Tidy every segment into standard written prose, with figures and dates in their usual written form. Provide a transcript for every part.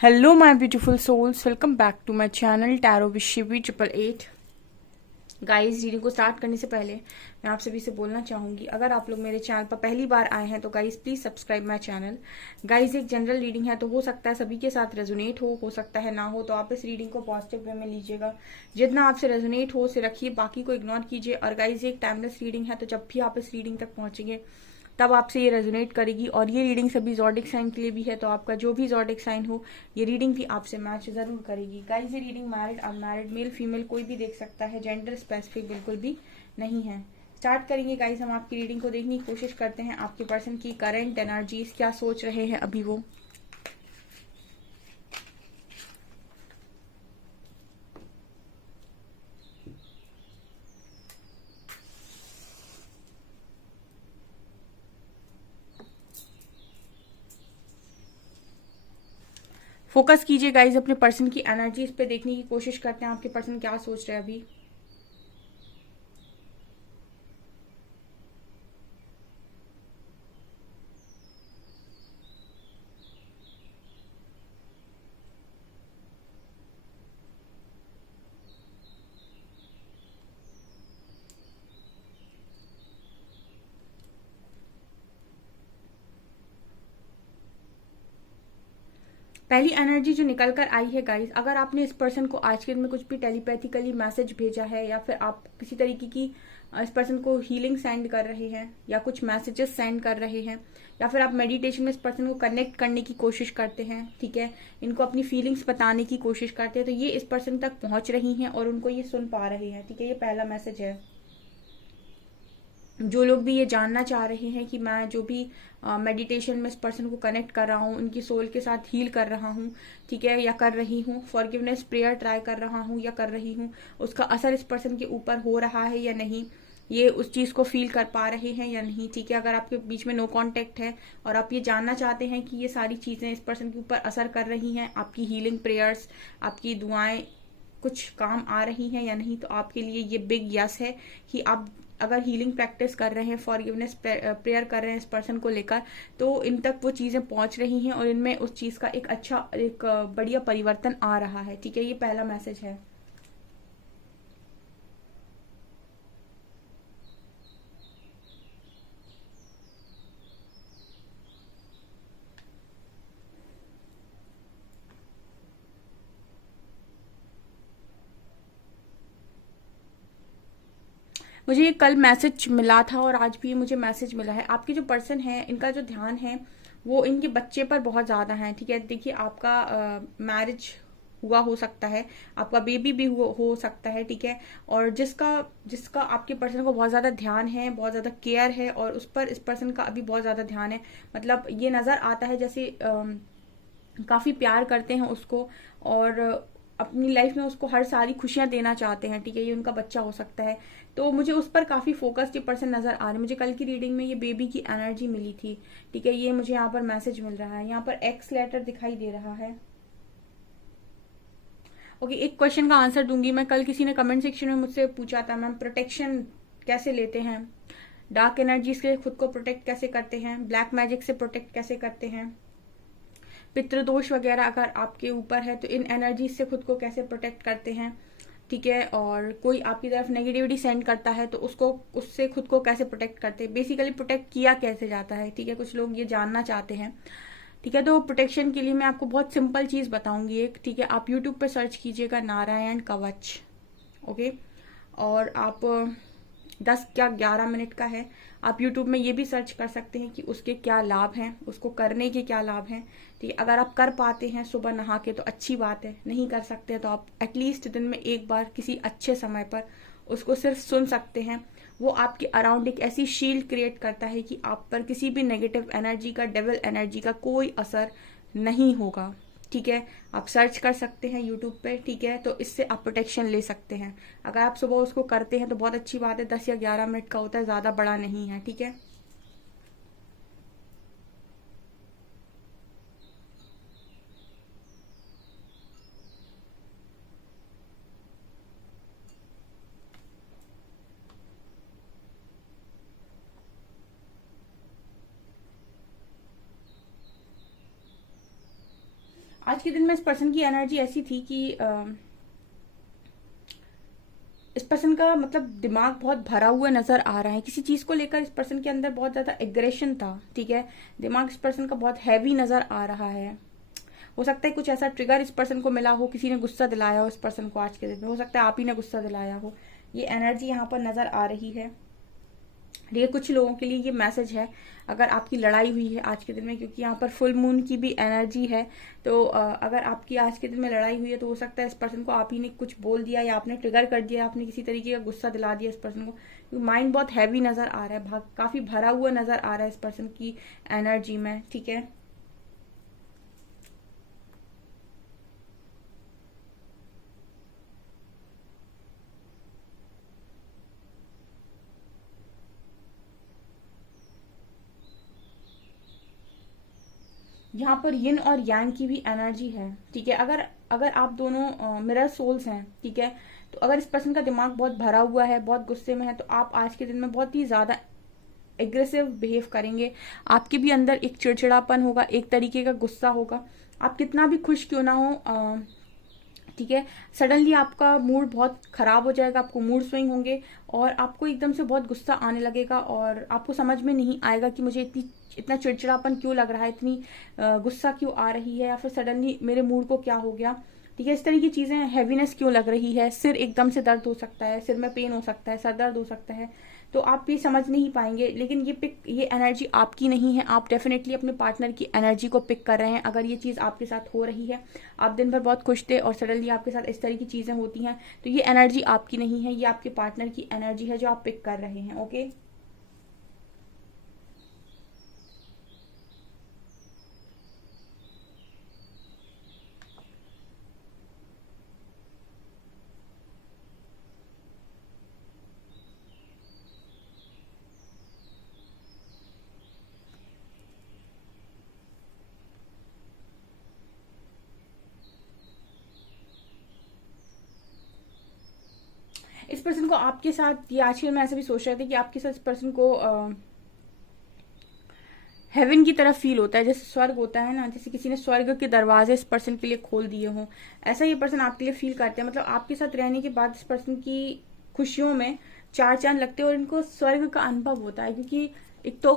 Hello my beautiful souls, welcome back to my channel tarot with Shivi 888। Guys, reading को start करने से पहले मैं आप सभी से बोलना चाहूंगी, अगर आप लोग मेरे चैनल पर पहली बार आए हैं तो guys please subscribe my channel. Guys, एक जनरल रीडिंग है तो हो सकता है सभी के साथ रेजोनेट हो सकता है ना हो, तो आप इस रीडिंग को पॉजिटिव वे में लीजिएगा। जितना आपसे रेजोनेट हो उसे रखिए, बाकी को इग्नोर कीजिए। और गाइस, ये एक टाइमलेस रीडिंग है, तो जब भी आप इस रीडिंग तक पहुंचेंगे तब आपसे ये रेजोनेट करेगी। और ये रीडिंग सभी जॉडिक साइन के लिए भी है, तो आपका जो भी जॉडिक साइन हो ये रीडिंग भी आपसे मैच जरूर करेगी। गाइस, ये reading married unmarried male female कोई भी देख सकता है, जेंडर स्पेसिफिक बिल्कुल भी नहीं है। स्टार्ट करेंगे गाइस, हम आपकी रीडिंग को देखने की कोशिश करते हैं। आपके पर्सन की करंट एनर्जीज क्या सोच रहे हैं अभी वो। फोकस कीजिए गाइस अपने पर्सन की एनर्जीज पे, देखने की कोशिश करते हैं आपके पर्सन क्या सोच रहे हैं अभी। पहली एनर्जी जो निकल कर आई है गाइस, अगर आपने इस पर्सन को आज के दिन में कुछ भी टेलीपैथिकली मैसेज भेजा है, या फिर आप किसी तरीके की इस पर्सन को हीलिंग सेंड कर रहे हैं, या कुछ मैसेजेस सेंड कर रहे हैं, या फिर आप मेडिटेशन में इस पर्सन को कनेक्ट करने की कोशिश करते हैं, ठीक है, इनको अपनी फीलिंग्स बताने की कोशिश करते हैं, तो ये इस पर्सन तक पहुंच रही हैं और उनको ये सुन पा रहे हैं, ठीक है। ये पहला मैसेज है। जो लोग भी ये जानना चाह रहे हैं कि मैं जो भी मेडिटेशन में इस पर्सन को कनेक्ट कर रहा हूँ, उनकी सोल के साथ हील कर रहा हूँ, ठीक है, या कर रही हूँ, फॉरगिवनेस प्रेयर ट्राई कर रहा हूँ या कर रही हूँ, उसका असर इस पर्सन के ऊपर हो रहा है या नहीं, ये उस चीज को फील कर पा रहे हैं या नहीं, ठीक है। अगर आपके बीच में नो कांटेक्ट है और आप ये जानना चाहते हैं कि ये सारी चीजें इस पर्सन के ऊपर असर कर रही हैं, आपकी हीलिंग प्रेयर्स, आपकी दुआएं कुछ काम आ रही हैं या नहीं, तो आपके लिए ये बिग यस है कि आप अगर हीलिंग प्रैक्टिस कर रहे हैं, फॉरगिवनेस प्रेयर कर रहे हैं इस पर्सन को लेकर, तो इन तक वो चीजें पहुंच रही हैं और इनमें उस चीज का एक अच्छा एक बढ़िया परिवर्तन आ रहा है, ठीक है। ये पहला मैसेज है। मुझे ये कल मैसेज मिला था और आज भी मुझे मैसेज मिला है। आपके जो पर्सन है इनका जो ध्यान है वो इनके बच्चे पर बहुत ज्यादा है, ठीक है। देखिए, आपका मैरिज हुआ हो सकता है, आपका बेबी भी हो सकता है, ठीक है। और जिसका जिसका आपके पर्सन को बहुत ज्यादा ध्यान है, बहुत ज्यादा केयर है, और उस पर इस पर्सन का अभी बहुत ज्यादा ध्यान है। मतलब ये नजर आता है जैसे काफी प्यार करते हैं उसको, और अपनी लाइफ में उसको हर सारी खुशियां देना चाहते हैं, ठीक है। ये उनका बच्चा हो सकता है, तो मुझे उस पर काफी फोकस्ड ये पर्सन नजर आ रहे हैं। मुझे कल की रीडिंग में ये बेबी की एनर्जी मिली थी, ठीक है। ये मुझे यहाँ पर मैसेज मिल रहा है, यहाँ पर एक्स लेटर दिखाई दे रहा है। ओके, एक क्वेश्चन का आंसर दूंगी मैं। कल किसी ने कमेंट सेक्शन में मुझसे पूछा था, मैम प्रोटेक्शन कैसे लेते हैं, डार्क एनर्जी से खुद को प्रोटेक्ट कैसे करते हैं, ब्लैक मैजिक से प्रोटेक्ट कैसे करते हैं, पितृदोष वगैरह अगर आपके ऊपर है तो इन एनर्जी से खुद को कैसे प्रोटेक्ट करते हैं, ठीक है। और कोई आपकी तरफ नेगेटिविटी सेंड करता है तो उसको उससे खुद को कैसे प्रोटेक्ट करते हैं, बेसिकली प्रोटेक्ट किया कैसे जाता है, ठीक है। कुछ लोग ये जानना चाहते हैं, ठीक है। तो प्रोटेक्शन के लिए मैं आपको बहुत सिंपल चीज बताऊंगी एक, ठीक है। आप यूट्यूब पे सर्च कीजिएगा नारायण कवच, ओके। और आप 10 या 11 मिनट का है, आप यूट्यूब में ये भी सर्च कर सकते हैं कि उसके क्या लाभ हैं, उसको करने के क्या लाभ हैं, ठीक है। अगर आप कर पाते हैं सुबह नहा के तो अच्छी बात है, नहीं कर सकते तो आप एटलीस्ट दिन में एक बार किसी अच्छे समय पर उसको सिर्फ सुन सकते हैं। वो आपके अराउंड एक ऐसी शील्ड क्रिएट करता है कि आप पर किसी भी नेगेटिव एनर्जी का, डेविल एनर्जी का कोई असर नहीं होगा, ठीक है। आप सर्च कर सकते हैं यूट्यूब पे, ठीक है। तो इससे आप प्रोटेक्शन ले सकते हैं। अगर आप सुबह उसको करते हैं तो बहुत अच्छी बात है, 10 या 11 मिनट का होता है, ज्यादा बड़ा नहीं है, ठीक है। आज के दिन में इस पर्सन की एनर्जी ऐसी थी कि इस पर्सन का मतलब दिमाग बहुत भरा हुआ नजर आ रहा है। किसी चीज को लेकर इस पर्सन के अंदर बहुत ज्यादा एग्रेशन था, ठीक है। दिमाग इस पर्सन का बहुत हैवी नजर आ रहा है। हो सकता है कुछ ऐसा ट्रिगर इस पर्सन को मिला हो, किसी ने गुस्सा दिलाया हो इस पर्सन को आज के दिन में, हो सकता है आप ही ने गुस्सा दिलाया हो। ये एनर्जी यहाँ पर नजर आ रही है। ये कुछ लोगों के लिए ये मैसेज है, अगर आपकी लड़ाई हुई है आज के दिन में, क्योंकि यहाँ पर फुल मून की भी एनर्जी है, तो अगर आपकी आज के दिन में लड़ाई हुई है तो हो सकता है इस पर्सन को आप ही ने कुछ बोल दिया या आपने ट्रिगर कर दिया, आपने किसी तरीके का गुस्सा दिला दिया इस पर्सन को, क्योंकि माइंड बहुत हैवी नजर आ रहा है, काफी भरा हुआ नजर आ रहा है इस पर्सन की एनर्जी में, ठीक है। यहाँ पर यिन और यांग की भी एनर्जी है, ठीक है। अगर अगर आप दोनों मिरर सोल्स हैं, ठीक है, तो अगर इस पर्सन का दिमाग बहुत भरा हुआ है, बहुत गुस्से में है, तो आप आज के दिन में बहुत ही ज्यादा एग्रेसिव बिहेव करेंगे। आपके भी अंदर एक चिड़चिड़ापन होगा, एक तरीके का गुस्सा होगा। आप कितना भी खुश क्यों ना हो, ठीक है, सडनली आपका मूड बहुत खराब हो जाएगा, आपको मूड स्विंग होंगे और आपको एकदम से बहुत गुस्सा आने लगेगा और आपको समझ में नहीं आएगा कि मुझे इतना चिड़चिड़ापन क्यों लग रहा है, इतनी गुस्सा क्यों आ रही है, या फिर सडनली मेरे मूड को क्या हो गया, ठीक है। इस तरह की चीजें, हैवीनेस क्यों लग रही है, सिर एकदम से दर्द हो सकता है, सिर में पेन हो सकता है, सर दर्द हो सकता है, तो आप ये समझ नहीं पाएंगे। लेकिन ये एनर्जी आपकी नहीं है, आप डेफिनेटली अपने पार्टनर की एनर्जी को पिक कर रहे हैं। अगर ये चीज आपके साथ हो रही है, आप दिन भर बहुत खुश थे और सडनली आपके साथ इस तरह की चीजें होती हैं, तो ये एनर्जी आपकी नहीं है, ये आपके पार्टनर की एनर्जी है जो आप पिक कर रहे हैं, ओके। इस पर्सन को आपके साथ, ये आजकल मैं ऐसे भी सोच रहे थे कि आपके साथ इस पर्सन को हेवन की तरफ फील होता है, जैसे स्वर्ग होता है ना, जैसे किसी ने स्वर्ग के दरवाजे इस पर्सन के लिए खोल दिए हों, ऐसा ये पर्सन आपके लिए फील करते हैं। मतलब आपके साथ रहने के बाद इस पर्सन की खुशियों में चार चांद लगते हैं और इनको स्वर्ग का अनुभव होता है, क्योंकि एक तो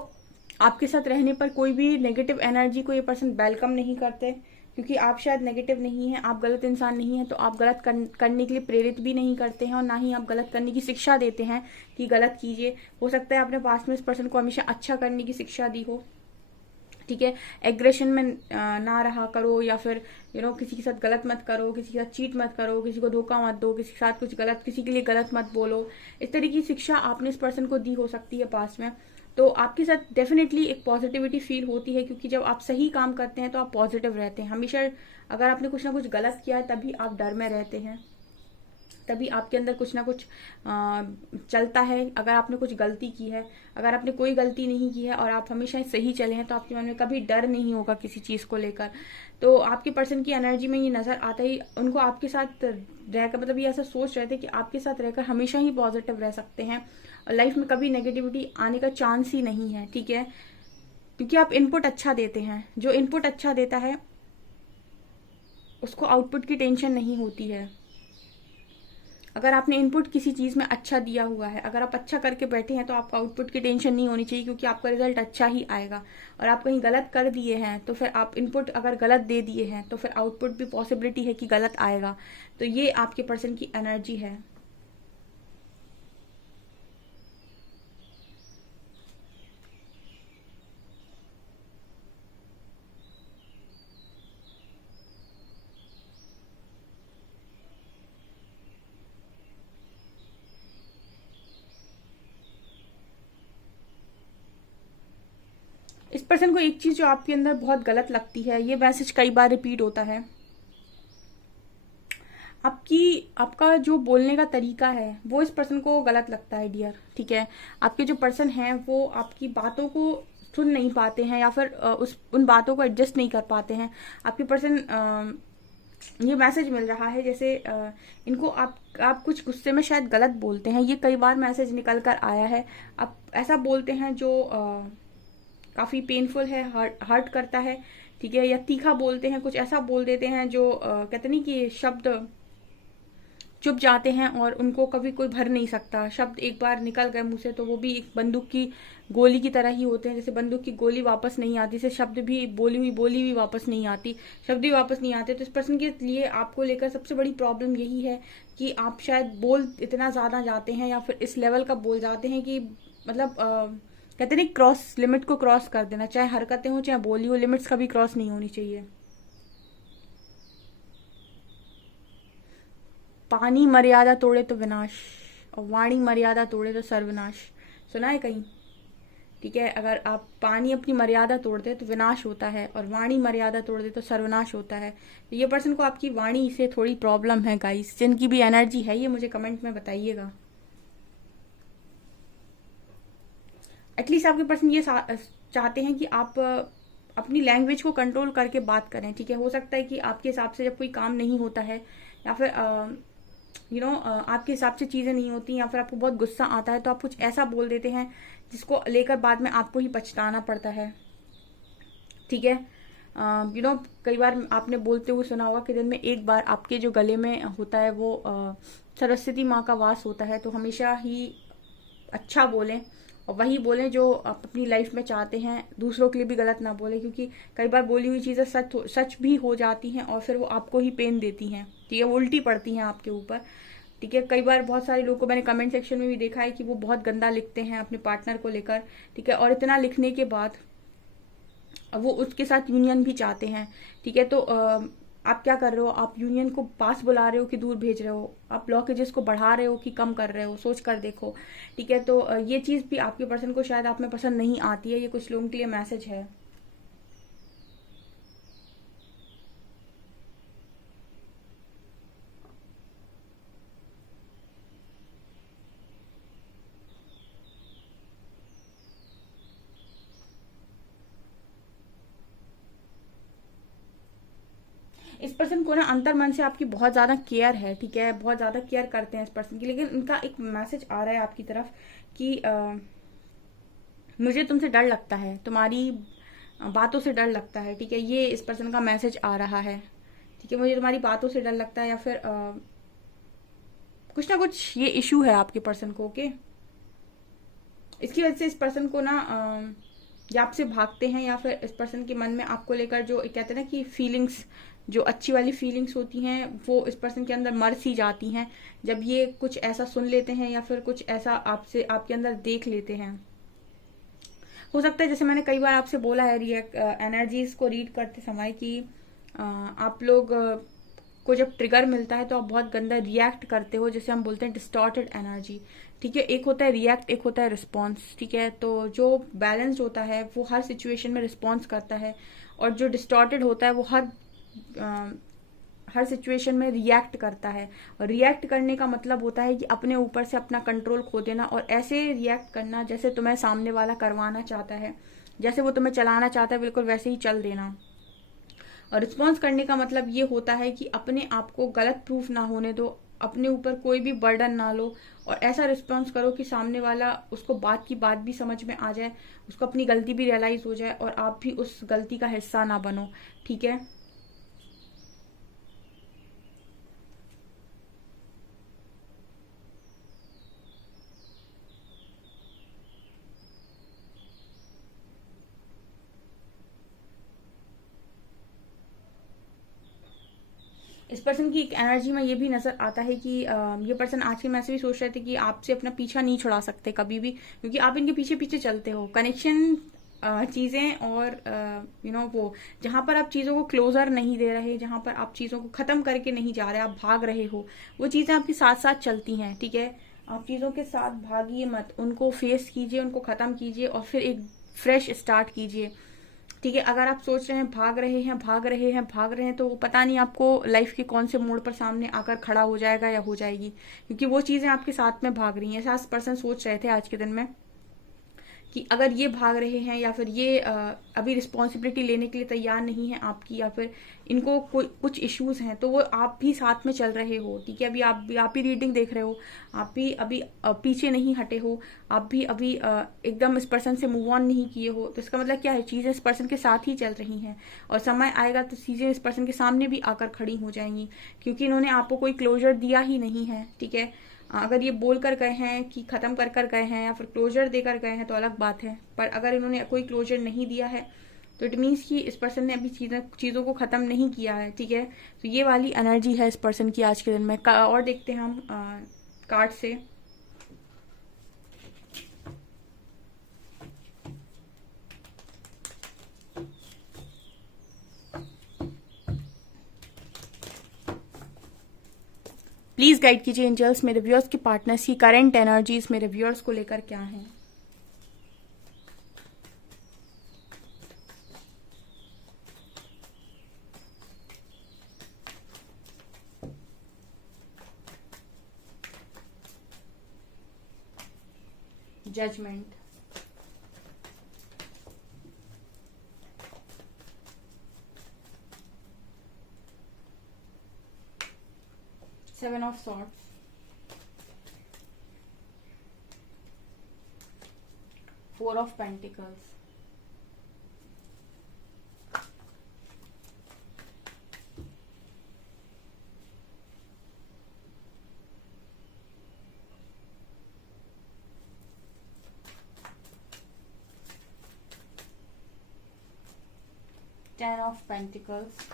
आपके साथ रहने पर कोई भी नेगेटिव एनर्जी को ये पर्सन वेलकम नहीं करते, क्योंकि आप शायद नेगेटिव नहीं है, आप गलत इंसान नहीं है, तो आप गलत करने के लिए प्रेरित भी नहीं करते हैं और ना ही आप गलत करने की शिक्षा देते हैं कि गलत कीजिए। हो सकता है आपने पास्ट में इस पर्सन को हमेशा अच्छा करने की शिक्षा दी हो, ठीक है। एग्रेशन में ना रहा करो, या फिर किसी के साथ गलत मत करो, किसी के साथ चीट मत करो, किसी को धोखा मत दो, किसी के साथ कुछ गलत, किसी के लिए गलत मत बोलो। इस तरह की शिक्षा आपने इस पर्सन को दी हो सकती है पास्ट में। तो आपके साथ डेफिनेटली एक पॉजिटिविटी फील होती है, क्योंकि जब आप सही काम करते हैं तो आप पॉजिटिव रहते हैं हमेशा। अगर आपने कुछ ना कुछ गलत किया है तभी आप डर में रहते हैं, तभी आपके अंदर कुछ ना कुछ चलता है। अगर आपने कुछ गलती की है, अगर आपने कोई गलती नहीं की है और आप हमेशा सही चले हैं, तो आपके मन में कभी डर नहीं होगा किसी चीज को लेकर। तो आपके पर्सन की एनर्जी में ये नजर आता ही, उनको आपके साथ रहकर, मतलब ये ऐसा सोच रहे थे कि आपके साथ रहकर हमेशा ही पॉजिटिव रह सकते हैं और लाइफ में कभी नेगेटिविटी आने का चांस ही नहीं है, ठीक है। क्योंकि आप इनपुट अच्छा देते हैं, जो इनपुट अच्छा देता है उसको आउटपुट की टेंशन नहीं होती है। अगर आपने इनपुट किसी चीज में अच्छा दिया हुआ है, अगर आप अच्छा करके बैठे हैं, तो आपको आउटपुट की टेंशन नहीं होनी चाहिए, क्योंकि आपका रिजल्ट अच्छा ही आएगा। और आप कहीं गलत कर दिए हैं तो फिर आप इनपुट अगर गलत दे दिए हैं तो फिर आउटपुट भी पॉसिबिलिटी है कि गलत आएगा। तो ये आपके पर्सन की एनर्जी है। इस पर्सन को एक चीज जो आपके अंदर बहुत गलत लगती है, ये मैसेज कई बार रिपीट होता है, आपका जो बोलने का तरीका है वो इस पर्सन को गलत लगता है डियर, ठीक है। आपके जो पर्सन हैं वो आपकी बातों को सुन नहीं पाते हैं, या फिर उन बातों को एडजस्ट नहीं कर पाते हैं। आपके पर्सन, ये मैसेज मिल रहा है जैसे इनको आप कुछ गुस्से में शायद गलत बोलते हैं, ये कई बार मैसेज निकल कर आया है। आप ऐसा बोलते हैं जो काफी पेनफुल है, हर्ट करता है, ठीक है, या तीखा बोलते हैं, कुछ ऐसा बोल देते हैं जो कहते नहीं कि शब्द चुप जाते हैं और उनको कभी कोई भर नहीं सकता। शब्द एक बार निकल गए मुंह से तो वो भी एक बंदूक की गोली की तरह ही होते हैं। जैसे बंदूक की गोली वापस नहीं आती, से शब्द भी बोली हुई वापस नहीं आती, शब्द भी वापस नहीं आते। तो इस पर्सन के लिए आपको लेकर सबसे बड़ी प्रॉब्लम यही है कि आप शायद बोल इतना ज्यादा जाते हैं या फिर इस लेवल का बोल जाते हैं कि मतलब कहते नहीं क्रॉस, लिमिट को क्रॉस कर देना, चाहे हरकतें हो चाहे बोली हो, लिमिट्स कभी क्रॉस नहीं होनी चाहिए। पानी मर्यादा तोड़े तो विनाश और वाणी मर्यादा तोड़े तो सर्वनाश, सुना है कहीं? ठीक है, अगर आप पानी अपनी मर्यादा तोड़ दे तो विनाश होता है और वाणी मर्यादा तोड़ दे तो सर्वनाश होता है। तो ये पर्सन को आपकी वाणी से थोड़ी प्रॉब्लम है गाइस। जिनकी भी एनर्जी है ये मुझे कमेंट में बताइएगा। एटलीस्ट आपके पर्सन ये चाहते हैं कि आप अपनी लैंग्वेज को कंट्रोल करके बात करें। ठीक है, हो सकता है कि आपके हिसाब से जब कोई काम नहीं होता है या फिर आपके हिसाब से चीजें नहीं होती या फिर आपको बहुत गुस्सा आता है तो आप कुछ ऐसा बोल देते हैं जिसको लेकर बाद में आपको ही पछताना पड़ता है। ठीक है, कई बार आपने बोलते हुए सुना होगा कि दिन में एक बार आपके जो गले में होता है वो सरस्वती माँ का वास होता है। तो हमेशा ही अच्छा बोलें और वही बोलें जो आप अपनी लाइफ में चाहते हैं, दूसरों के लिए भी गलत ना बोलें, क्योंकि कई बार बोली हुई चीजें सच भी हो जाती हैं और फिर वो आपको ही पेन देती हैं। ठीक है, वो उल्टी पड़ती हैं आपके ऊपर। ठीक है, कई बार बहुत सारे लोगों को मैंने कमेंट सेक्शन में भी देखा है कि वो बहुत गंदा लिखते हैं अपने पार्टनर को लेकर। ठीक है, और इतना लिखने के बाद वो उसके साथ यूनियन भी चाहते हैं। ठीक है, तो आप क्या कर रहे हो? आप यूनियन को पास बुला रहे हो कि दूर भेज रहे हो? आप ब्लॉकेजेस को बढ़ा रहे हो कि कम कर रहे हो? सोच कर देखो। ठीक है, तो ये चीज भी आपके पर्सन को शायद आप में पसंद नहीं आती है। ये कुछ लोगों के लिए मैसेज है। इस पर्सन को ना अंतर मन से आपकी बहुत ज्यादा केयर है। ठीक है, बहुत ज्यादा केयर करते हैं इस पर्सन की, लेकिन उनका एक मैसेज आ रहा है आपकी तरफ कि मुझे तुमसे डर लगता है, तुम्हारी बातों से डर लगता है। ठीक है, ये इस पर्सन का मैसेज आ रहा है। ठीक है, मुझे तुम्हारी बातों से डर लगता है या फिर कुछ ना कुछ ये इशू है आपके पर्सन को। ओके, इसकी वजह से इस पर्सन को ना या आपसे भागते हैं या फिर इस पर्सन के मन में आपको लेकर जो कहते हैं ना कि फीलिंग्स, जो अच्छी वाली फीलिंग्स होती हैं वो इस पर्सन के अंदर मर सी जाती हैं जब ये कुछ ऐसा सुन लेते हैं या फिर कुछ ऐसा आपसे आपके अंदर देख लेते हैं। हो सकता है जैसे मैंने कई बार आपसे बोला है एनर्जीज को रीड करते समय कि आप लोग को जब ट्रिगर मिलता है तो आप बहुत गंदा रिएक्ट करते हो, जैसे हम बोलते हैं डिस्टॉर्टेड एनर्जी। ठीक है, एक होता है रिएक्ट, एक होता है रिस्पॉन्स। ठीक है, तो जो बैलेंस्ड होता है वो हर सिचुएशन में रिस्पॉन्स करता है और जो डिस्टॉर्टेड होता है वो हर सिचुएशन में रिएक्ट करता है। और रिएक्ट करने का मतलब होता है कि अपने ऊपर से अपना कंट्रोल खो देना और ऐसे रिएक्ट करना जैसे तुम्हें सामने वाला करवाना चाहता है, जैसे वो तुम्हें चलाना चाहता है बिल्कुल वैसे ही चल देना। और रिस्पॉन्स करने का मतलब ये होता है कि अपने आप को गलत प्रूफ ना होने दो, अपने ऊपर कोई भी बर्डन ना लो और ऐसा रिस्पॉन्स करो कि सामने वाला उसको बात की बात भी समझ में आ जाए, उसको अपनी गलती भी रियलाइज हो जाए और आप भी उस गलती का हिस्सा ना बनो। ठीक है, इस पर्सन की एक एनर्जी में ये भी नजर आता है कि ये पर्सन आज के मैसेज भी सोच रहे थे कि आपसे अपना पीछा नहीं छुड़ा सकते कभी भी, क्योंकि आप इनके पीछे पीछे चलते हो। कनेक्शन चीजें और वो जहां पर आप चीजों को क्लोजर नहीं दे रहे, जहां पर आप चीजों को खत्म करके नहीं जा रहे, आप भाग रहे हो, वो चीजें आपके साथ साथ चलती हैं। ठीक है, आप चीजों के साथ भागिए मत, उनको फेस कीजिए, उनको खत्म कीजिए और फिर एक फ्रेश स्टार्ट कीजिए। ठीक है, अगर आप सोच रहे हैं भाग रहे हैं भाग रहे हैं भाग रहे हैं तो पता नहीं आपको लाइफ के कौन से मोड़ पर सामने आकर खड़ा हो जाएगा या हो जाएगी, क्योंकि वो चीजें आपके साथ में भाग रही हैं। ऐसा पर्सन सोच रहे थे आज के दिन में कि अगर ये भाग रहे हैं या फिर ये अभी रिस्पॉन्सिबिलिटी लेने के लिए तैयार नहीं है आपकी, या फिर इनको कोई कुछ इश्यूज हैं, तो वो आप भी साथ में चल रहे हो, ठीक है। अभी आप भी रीडिंग देख रहे हो, आप भी अभी पीछे नहीं हटे हो, आप भी अभी एकदम इस पर्सन से मूव ऑन नहीं किए हो। तो इसका मतलब क्या है, चीजें इस पर्सन के साथ ही चल रही हैं, और समय आएगा तो चीजें इस पर्सन के सामने भी आकर खड़ी हो जाएंगी, क्योंकि इन्होंने आपको कोई क्लोजर दिया ही नहीं है, ठीक है। अगर ये बोल कर गए हैं कि खत्म कर कर गए हैं या फिर क्लोजर देकर गए हैं तो अलग बात है, पर अगर इन्होंने कोई क्लोजर नहीं दिया है तो इट मीन्स कि इस पर्सन ने अभी चीजों को खत्म नहीं किया है, ठीक है। तो ये वाली एनर्जी है इस पर्सन की आज के दिन में। और देखते हैं हम कार्ड से। प्लीज गाइड कीजिए एंजल्स, मेरे व्यूअर्स की पार्टनर्स की करंट एनर्जीज मेरे व्यूअर्स को लेकर क्या है। Judgement, seven of swords, four of pentacles, ten of pentacles,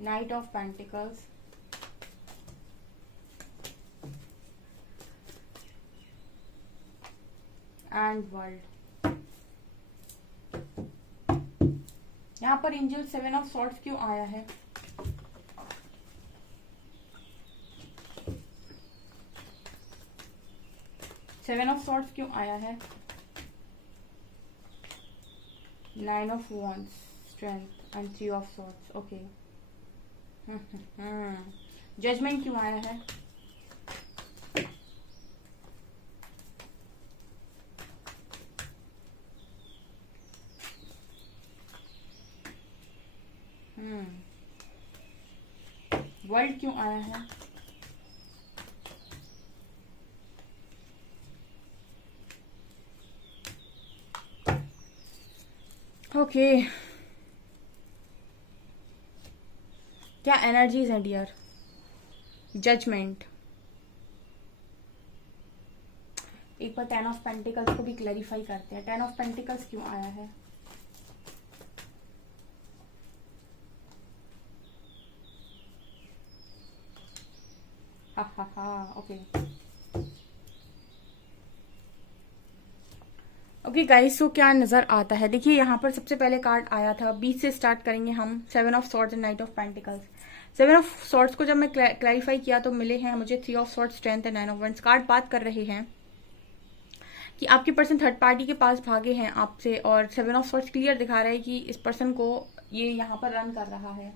knight of pentacles, and world. यहां पर एंजल सेवन ऑफ सॉर्ड्स क्यों आया है? सेवन ऑफ सॉर्ड्स क्यों आया है? Nine of wands, strength and three of swords. Okay, judgement क्यों आया है? वर्ल्ड क्यों आया है? ओके, क्या एनर्जीज है डियर? जजमेंट। एक बार टेन ऑफ पेंटिकल्स को भी क्लैरिफाई करते हैं। टेन ऑफ पेंटिकल्स क्यों आया है? ओके ओके गाइस, तो क्या नजर आता है? देखिए यहाँ पर सबसे पहले कार्ड आया था, बीच से स्टार्ट करेंगे हम, seven of swords and night of pentacles. Seven of swords को जब मैं क्लैरिफाई किया तो मिले हैं मुझे three of swords, strength and nine of wands. Card बात कर रहे हैं कि आपके पर्सन थर्ड पार्टी के पास भागे हैं आपसे, और सेवन ऑफ सॉर्ड्स क्लियर दिखा रहा है कि इस पर्सन को ये यहाँ पर रन कर रहा है,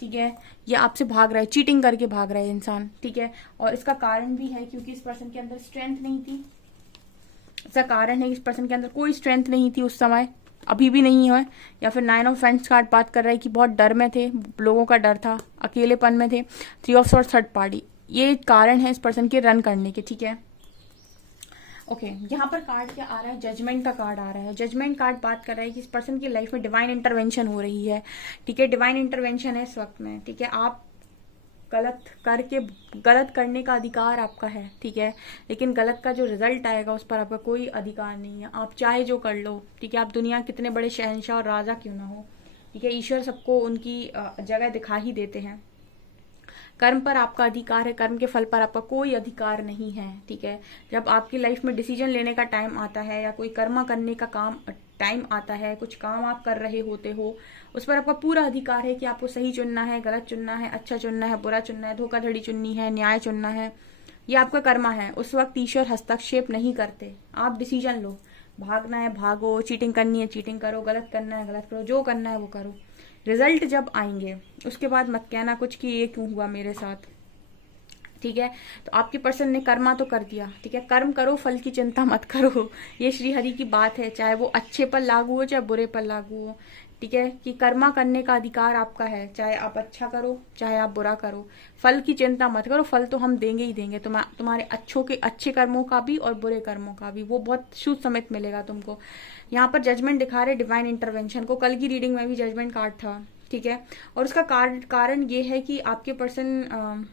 ठीक है। ये आपसे भाग रहा है, चीटिंग करके भाग रहा है इंसान, ठीक है। और इसका कारण भी है क्योंकि इस पर्सन के अंदर स्ट्रेंथ नहीं थी। इसका कारण है इस पर्सन के अंदर कोई स्ट्रेंथ नहीं थी उस समय, अभी भी नहीं है। या फिर नाइन ऑफ फ्रेंड्स कार्ड बात कर रहा है कि बहुत डर में थे, लोगों का डर था, अकेलेपन में थे। Three of swords, third party, ये कारण है इस पर्सन के रन करने के, ठीक है। ओके, यहाँ पर कार्ड क्या आ रहा है? जजमेंट का कार्ड आ रहा है। जजमेंट कार्ड बात कर रहा है कि इस पर्सन की लाइफ में डिवाइन इंटरवेंशन हो रही है, ठीक है। डिवाइन इंटरवेंशन है इस वक्त में, ठीक है। आप गलत करने का अधिकार आपका है, ठीक है, लेकिन गलत का जो रिजल्ट आएगा उस पर आपका कोई अधिकार नहीं है। आप चाहे जो कर लो, ठीक है। आप दुनिया कितने बड़े शहंशाह और राजा क्यों ना हो, ठीक है, ईश्वर सबको उनकी जगह दिखा ही देते हैं। कर्म पर आपका अधिकार है, कर्म के फल पर आपका कोई अधिकार नहीं है, ठीक है। जब आपकी लाइफ में डिसीजन लेने का टाइम आता है या कोई कर्म करने का काम टाइम आता है, कुछ काम आप कर रहे होते हो, उस पर आपका पूरा अधिकार है कि आपको सही चुनना है, गलत चुनना है, अच्छा चुनना है, बुरा चुनना है, धोखाधड़ी चुननी है, न्याय चुनना है। ये आपका कर्मा है। उस वक्त ईश्वर हस्तक्षेप नहीं करते। आप डिसीजन लो, भागना है भागो, चीटिंग करनी है चीटिंग करो, गलत करना है गलत करो, जो करना है वो करो। रिजल्ट जब आएंगे उसके बाद मत कहना कुछ कि ये क्यों हुआ मेरे साथ, ठीक है। तो आपके पर्सन ने कर्मा तो कर दिया, ठीक है, कर्म करो फल की चिंता मत करो, ये श्री हरि की बात है, चाहे वो अच्छे पर लागू हो चाहे बुरे पर लागू हो, ठीक है, कि कर्मा करने का अधिकार आपका है, चाहे आप अच्छा करो चाहे आप बुरा करो, फल की चिंता मत करो, फल तो हम देंगे ही देंगे, तुम्हारे अच्छे कर्मों का भी और बुरे कर्मों का भी, वो बहुत शुद्ध समेत मिलेगा तुमको। यहाँ पर जजमेंट दिखा रहे डिवाइन इंटरवेंशन को, कल की रीडिंग में भी जजमेंट कार्ड था, ठीक है। और उसका कारण ये है कि आपके पर्सन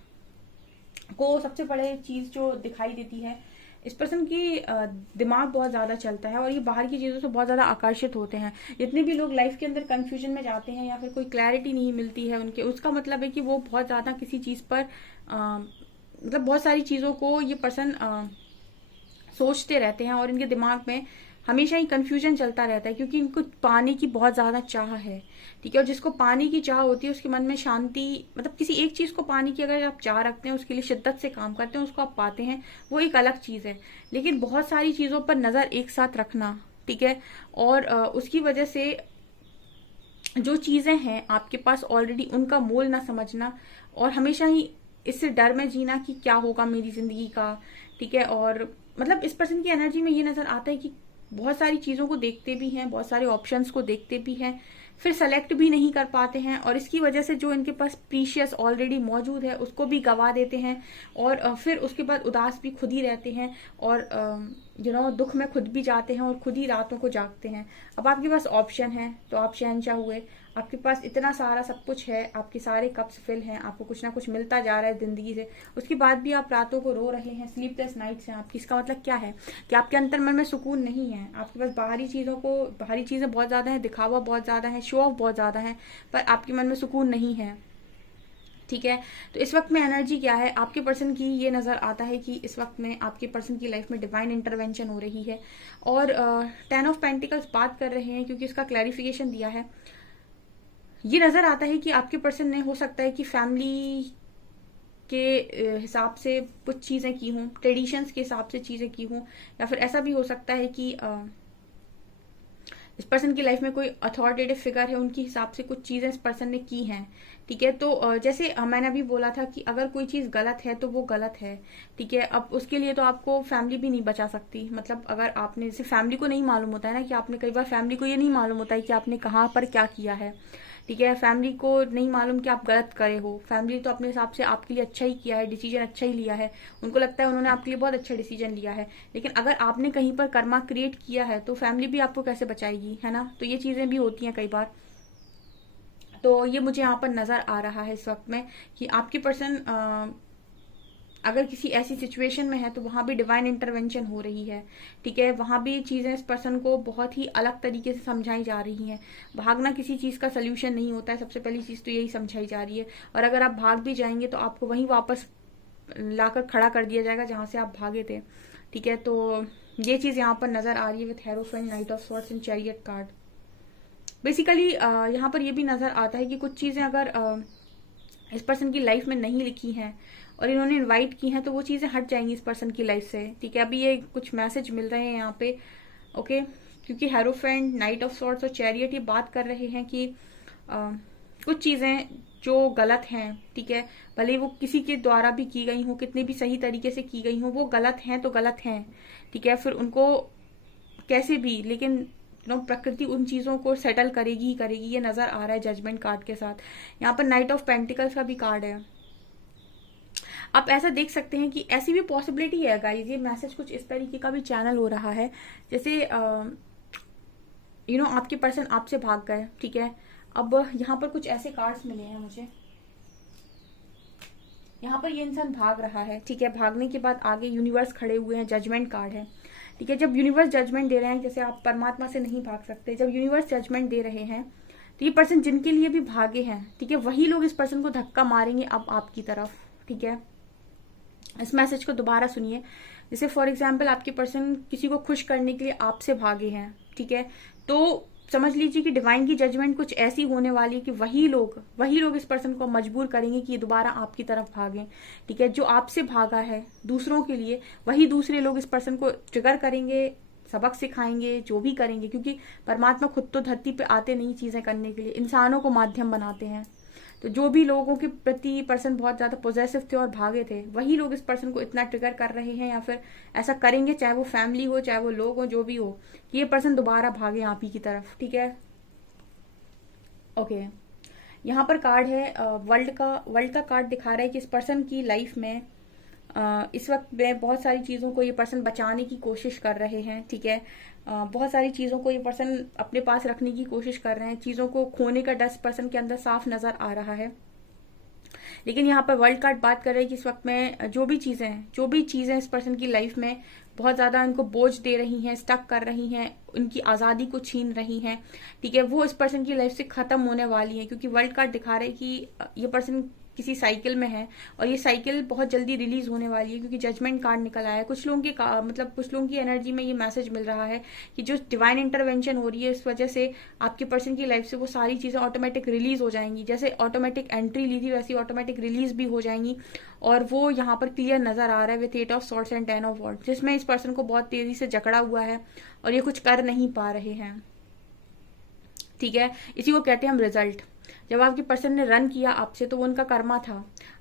को सबसे बड़े चीज जो दिखाई देती है, इस पर्सन की दिमाग बहुत ज्यादा चलता है और ये बाहर की चीजों से बहुत ज्यादा आकर्षित होते हैं। जितने भी लोग लाइफ के अंदर कंफ्यूजन में जाते हैं या फिर कोई क्लैरिटी नहीं मिलती है उनके, उसका मतलब है कि वो बहुत ज्यादा किसी चीज पर मतलब बहुत सारी चीजों को ये पर्सन सोचते रहते हैं और इनके दिमाग में हमेशा ही कंफ्यूजन चलता रहता है, क्योंकि इनको पाने की बहुत ज्यादा चाह है, ठीक है। और जिसको पाने की चाह होती है उसके मन में शांति, मतलब किसी एक चीज को पाने की अगर आप चाह रखते हैं, उसके लिए शिद्दत से काम करते हैं, उसको आप पाते हैं, वो एक अलग चीज है। लेकिन बहुत सारी चीजों पर नजर एक साथ रखना, ठीक है, और उसकी वजह से जो चीजें हैं आपके पास ऑलरेडी, उनका मोल ना समझना और हमेशा ही इससे डर में जीना कि क्या होगा मेरी जिंदगी का, ठीक है। और मतलब इस पर्सन की एनर्जी में ये नजर आता है कि बहुत सारी चीजों को देखते भी हैं, बहुत सारे ऑप्शंस को देखते भी हैं, फिर सेलेक्ट भी नहीं कर पाते हैं और इसकी वजह से जो इनके पास प्रीशियस ऑलरेडी मौजूद है उसको भी गवा देते हैं और फिर उसके बाद उदास भी खुद ही रहते हैं और दुख में खुद भी जाते हैं और खुद ही रातों को जागते हैं। अब आपके पास ऑप्शन है तो आप शहंशाह हुए, आपके पास इतना सारा सब कुछ है, आपके सारे कप्स फिल हैं, आपको कुछ ना कुछ मिलता जा रहा है जिंदगी से, उसके बाद भी आप रातों को रो रहे हैं, स्लीपलेस नाइट्स हैं आपकी। इसका मतलब क्या है कि आपके अंतर मन में सुकून नहीं है, आपके पास बाहरी चीजें बहुत ज्यादा है, दिखावा बहुत ज्यादा है, शो ऑफ बहुत ज्यादा है, पर आपके मन में सुकून नहीं है, ठीक है। तो इस वक्त में एनर्जी क्या है आपके पर्सन की, ये नजर आता है कि इस वक्त में आपके पर्सन की लाइफ में डिवाइन इंटरवेंशन हो रही है और 10 ऑफ पेंटिकल्स बात कर रहे हैं क्योंकि इसका क्लैरिफिकेशन दिया है। ये नजर आता है कि आपके पर्सन ने, हो सकता है कि फैमिली के हिसाब से कुछ चीजें की हों, ट्रेडिशंस के हिसाब से चीजें की हों, या फिर ऐसा भी हो सकता है कि इस पर्सन की लाइफ में कोई अथॉरिटेटिव फिगर है, उनके हिसाब से कुछ चीजें इस पर्सन ने की हैं, ठीक है। तो जैसे मैंने अभी बोला था कि अगर कोई चीज गलत है तो वो गलत है, ठीक है। अब उसके लिए तो आपको फैमिली भी नहीं बचा सकती, मतलब अगर आपने, जैसे फैमिली को नहीं मालूम होता है ना कि आपने, कई बार फैमिली को ये नहीं मालूम होता है कि आपने कहाँ पर क्या किया है, ठीक है। फैमिली को नहीं मालूम कि आप गलत करे हो, फैमिली तो अपने हिसाब से आपके लिए अच्छा ही किया है, डिसीजन अच्छा ही लिया है, उनको लगता है उन्होंने आपके लिए बहुत अच्छा डिसीजन लिया है। लेकिन अगर आपने कहीं पर कर्मा क्रिएट किया है तो फैमिली भी आपको कैसे बचाएगी, है ना। तो ये चीजें भी होती हैं कई बार। तो ये मुझे यहाँ पर नजर आ रहा है इस वक्त में कि आपके पर्सन अगर किसी ऐसी सिचुएशन में है तो वहां भी डिवाइन इंटरवेंशन हो रही है, ठीक है। वहां भी चीजें इस पर्सन को बहुत ही अलग तरीके से समझाई जा रही हैं। भागना किसी चीज का सोल्यूशन नहीं होता है, सबसे पहली चीज तो यही समझाई जा रही है। और अगर आप भाग भी जाएंगे तो आपको वहीं वापस लाकर खड़ा कर दिया जाएगा जहां से आप भागे थे, ठीक है। तो ये चीज यहाँ पर नजर आ रही है with hierophant, night of swords and chariot card. Basically यहाँ पर ये भी नजर आता है कि कुछ चीजें अगर इस पर्सन की लाइफ में नहीं लिखी हैं और इन्होंने इनवाइट की हैं तो वो चीजें हट जाएंगी इस पर्सन की लाइफ से, ठीक है। अभी ये कुछ मैसेज मिल रहे हैं यहाँ पे, ओके, क्योंकि हेरोफेंट, नाइट ऑफ स्वॉर्ड्स और चैरियट ये बात कर रहे हैं कि कुछ चीजें जो गलत हैं, ठीक है, भले वो किसी के द्वारा भी की गई हो, कितने भी सही तरीके से की गई हो, वो गलत हैं तो गलत हैं, ठीक है। फिर उनको कैसे भी, लेकिन प्रकृति उन चीजों को सेटल करेगी ही करेगी, ये नजर आ रहा है जजमेंट कार्ड के साथ। यहाँ पर नाइट ऑफ पेंटिकल्स का भी कार्ड है। आप ऐसा देख सकते हैं कि ऐसी भी पॉसिबिलिटी है गाइज, ये मैसेज कुछ इस तरीके का भी चैनल हो रहा है जैसे आपके पर्सन आपसे भाग गए, ठीक है। अब यहाँ पर कुछ ऐसे कार्ड्स मिले हैं मुझे, यहाँ पर ये इंसान भाग रहा है, ठीक है। भागने के बाद आगे यूनिवर्स खड़े हुए हैं, जजमेंट कार्ड है, ठीक है। जब यूनिवर्स जजमेंट दे रहे हैं, जैसे आप परमात्मा से नहीं भाग सकते, जब यूनिवर्स जजमेंट दे रहे हैं तो ये पर्सन जिनके लिए भी भागे हैं, ठीक है, वही लोग इस पर्सन को धक्का मारेंगे अब आपकी तरफ, ठीक है। इस मैसेज को दोबारा सुनिए। जैसे फॉर एग्जाम्पल आपके पर्सन किसी को खुश करने के लिए आपसे भागे हैं, ठीक है, तो समझ लीजिए कि डिवाइन की जजमेंट कुछ ऐसी होने वाली है कि वही लोग इस पर्सन को मजबूर करेंगे कि ये दोबारा आपकी तरफ भागें, ठीक है। जो आपसे भागा है दूसरों के लिए, वही दूसरे लोग इस पर्सन को ट्रिगर करेंगे, सबक सिखाएंगे, जो भी करेंगे, क्योंकि परमात्मा खुद तो धरती पे आते नहीं चीजें करने के लिए, इंसानों को माध्यम बनाते हैं, तो जो भी लोगों के प्रति पर्सन बहुत ज्यादा पॉजेसिव थे और भागे थे, वही लोग इस पर्सन को इतना ट्रिगर कर रहे हैं या फिर ऐसा करेंगे, चाहे वो फैमिली हो चाहे वो लोग हो, जो भी हो, कि ये पर्सन दोबारा भागे आप ही की तरफ। ठीक है, ओके। यहाँ पर कार्ड है वर्ल्ड का कार्ड दिखा रहा है कि इस पर्सन की लाइफ में इस वक्त में बहुत सारी चीज़ों को ये पर्सन बचाने की कोशिश कर रहे हैं। ठीक है, बहुत सारी चीज़ों को ये पर्सन अपने पास रखने की कोशिश कर रहे हैं, चीज़ों को खोने का डर पर्सन के अंदर साफ नजर आ रहा है। लेकिन यहाँ पर वर्ल्ड कार्ड बात कर रहे हैं कि इस वक्त में जो भी चीज़ें इस पर्सन की लाइफ में बहुत ज़्यादा इनको बोझ दे रही हैं, स्टक कर रही हैं, उनकी आज़ादी को छीन रही हैं, ठीक है, वो इस पर्सन की लाइफ से ख़त्म होने वाली है। क्योंकि वर्ल्ड कार्ड दिखा रहे हैं कि ये पर्सन किसी साइकिल में है और ये साइकिल बहुत जल्दी रिलीज होने वाली है, क्योंकि जजमेंट कार्ड निकल आया है। कुछ लोगों की एनर्जी में ये मैसेज मिल रहा है कि जो डिवाइन इंटरवेंशन हो रही है, इस वजह से आपके पर्सन की लाइफ से वो सारी चीजें ऑटोमेटिक रिलीज हो जाएंगी। जैसे ऑटोमेटिक एंट्री ली थी वैसी ऑटोमेटिक रिलीज भी हो जाएंगी। और वो यहाँ पर क्लियर नजर आ रहा है with 8 of swords and 10 of wands, जिसमें इस पर्सन को बहुत तेजी से जकड़ा हुआ है और ये कुछ कर नहीं पा रहे हैं। ठीक है, इसी को कहते हैं हम रिजल्ट। जब आपकी पर्सन ने रन किया आपसे तो वो उनका कर्मा था,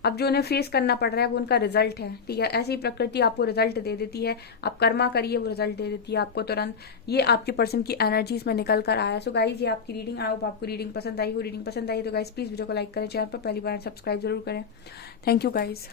अब जो उन्हें फेस करना पड़ रहा है वो उनका रिजल्ट है। ठीक है, ऐसे ही प्रकृति आपको रिजल्ट दे देती है, आप कर्मा करिए वो रिजल्ट दे देती है आपको तुरंत। ये आपके पर्सन की एनर्जीज में निकल कर आया। सो गाइज, ये आपकी रीडिंग, आई होप आपको रीडिंग पसंद आई हो। रीडिंग पसंद आई तो गाइज प्लीज वीडियो को लाइक करें, चैनल पर पहली बार सब्सक्राइब जरूर करें। Thank you guys.